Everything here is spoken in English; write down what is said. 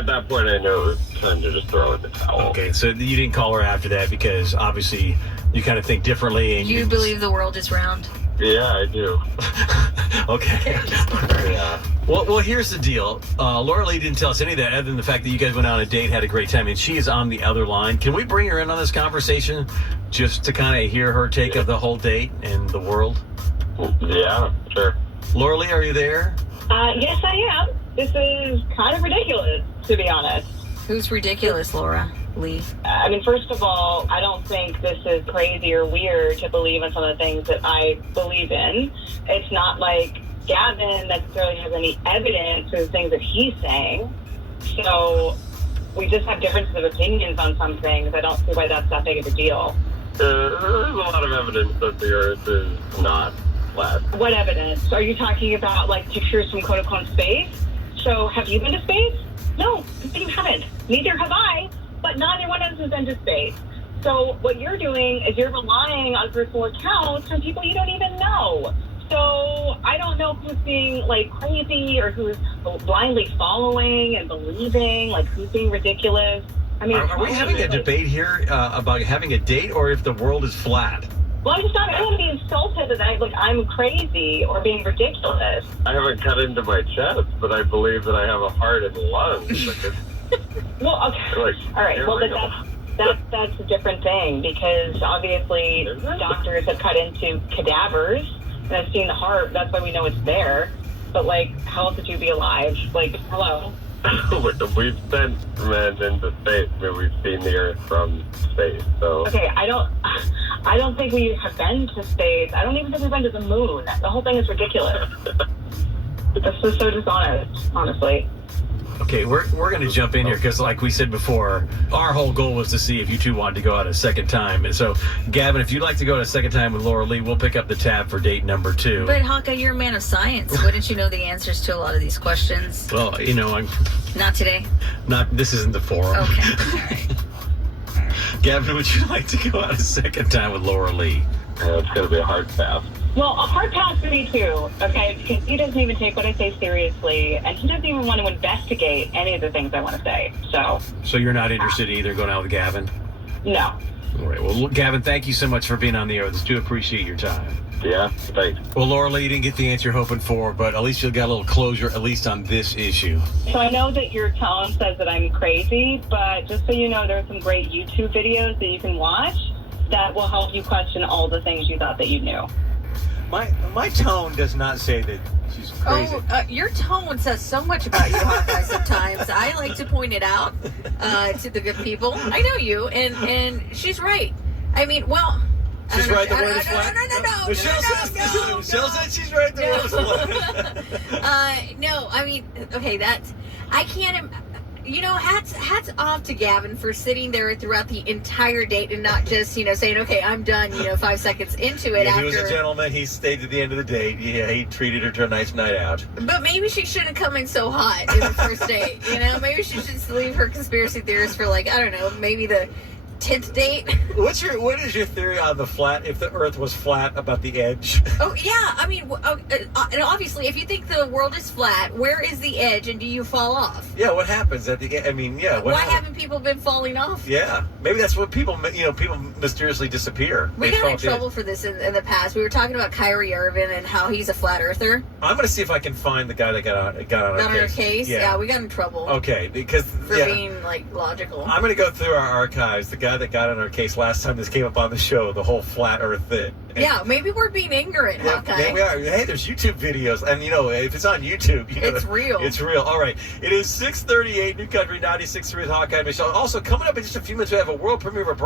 at that point, I knew it was time to just throw in the towel. Okay, so you didn't call her after that because obviously you kind of think differently. And You believe the world is round? Yeah, I do. Okay. Yeah. Well, here's the deal. Laura Lee didn't tell us any of that other than the fact that you guys went on a date, had a great time, and she is on the other line. Can we bring her in on this conversation just to kind of hear her take of the whole date and the world? Yeah, sure. Laura Lee, are you there? Yes, I am. This is kind of ridiculous, to be honest. Who's ridiculous, Laura Lee? I mean, first of all, I don't think this is crazy or weird to believe in some of the things that I believe in. It's not like Gavin necessarily has any evidence for the things that he's saying. So we just have differences of opinions on some things. I don't see why that's that big of a deal. There's a lot of evidence that the Earth is not flat. What evidence? Are you talking about, like, pictures from quote-unquote space? So have you been to space? No, you haven't. Neither have I, but neither one of us has been to space. So what you're doing is you're relying on personal accounts from people you don't even know. So I don't know who's being, like, crazy or who's blindly following and believing, like, who's being ridiculous. I mean, Are we having a debate here about having a date or if the world is flat? Well, I don't want to be insulted that I'm crazy or being ridiculous. I haven't cut into my chest, but I believe that I have a heart and lungs. Well, okay. Like, All right. Well, that's a different thing because obviously doctors have cut into cadavers and have seen the heart. That's why we know it's there. But, like, how else would you be alive? Like, hello? We've sent men into space. I mean, we've seen the Earth from space. So Okay, I don't think we have been to space. I don't even think we've been to the moon. The whole thing is ridiculous. This is so dishonest, honestly. Okay, we're going to jump in here because, like we said before, our whole goal was to see if you two wanted to go out a second time. And so, Gavin, if you'd like to go out a second time with Laura Lee, we'll pick up the tab for date number 2. But Hawkeye, you're a man of science. Wouldn't you know the answers to a lot of these questions? Well, you know, I'm Not today. not. This isn't the forum. Okay. All right. Gavin, would you like to go out a second time with Laura Lee? it's going to be a hard pass. Well, a hard pass for me too, okay? Because he doesn't even take what I say seriously, and he doesn't even want to investigate any of the things I want to say. So you're not interested in either going out with Gavin? No. All right. Well, Gavin, thank you so much for being on the air with us. Do appreciate your time. Yeah, thanks. Well, Laura Lee, you didn't get the answer you're hoping for, but at least you got a little closure, at least on this issue. So I know that your tone says that I'm crazy, but just so you know, there are some great YouTube videos that you can watch that will help you question all the things you thought that you knew. My tone does not say that she's crazy. Oh, your tone says so much about you, Hawkeye, sometimes. I like to point it out to the good people. I know you, and she's right. I mean, well... She's right, the world is flat? No. Michelle said she's right, the world is flat. No, I mean, okay, I can't... You know, hats off to Gavin for sitting there throughout the entire date and not just, saying, okay, I'm done, 5 seconds into it. Yeah, after. he was a gentleman. He stayed to the end of the date. Yeah, he treated her to a nice night out. But maybe she shouldn't come in so hot in the first date, Maybe she should leave her conspiracy theories for, I don't know, maybe the 10th date. What is your theory on the flat, if the Earth was flat, about the edge? Oh, yeah. I mean, and obviously, if you think the world is flat, where is the edge and do you fall off? Yeah, what happens at the end? I mean, yeah. Why haven't people been falling off? Yeah, maybe that's what people mysteriously disappear. We They got fall in off the trouble edge. for this in the past. We were talking about Kyrie Irving and how he's a flat earther. I'm going to see if I can find the guy that got on our case. Yeah, we got in trouble. Okay, because for being logical. I'm going to go through our archives. The guy that got on our case last time this came up on the show, the whole flat Earth thing. Yeah, maybe we're being ignorant, Hawkeye. Yeah, we are. Hey, there's YouTube videos, and if it's on YouTube, it's real. It's real. All right, it is 6:38. New Country 96.3 with Hawkeye and Michelle. Also coming up in just a few minutes, we have a world premiere of a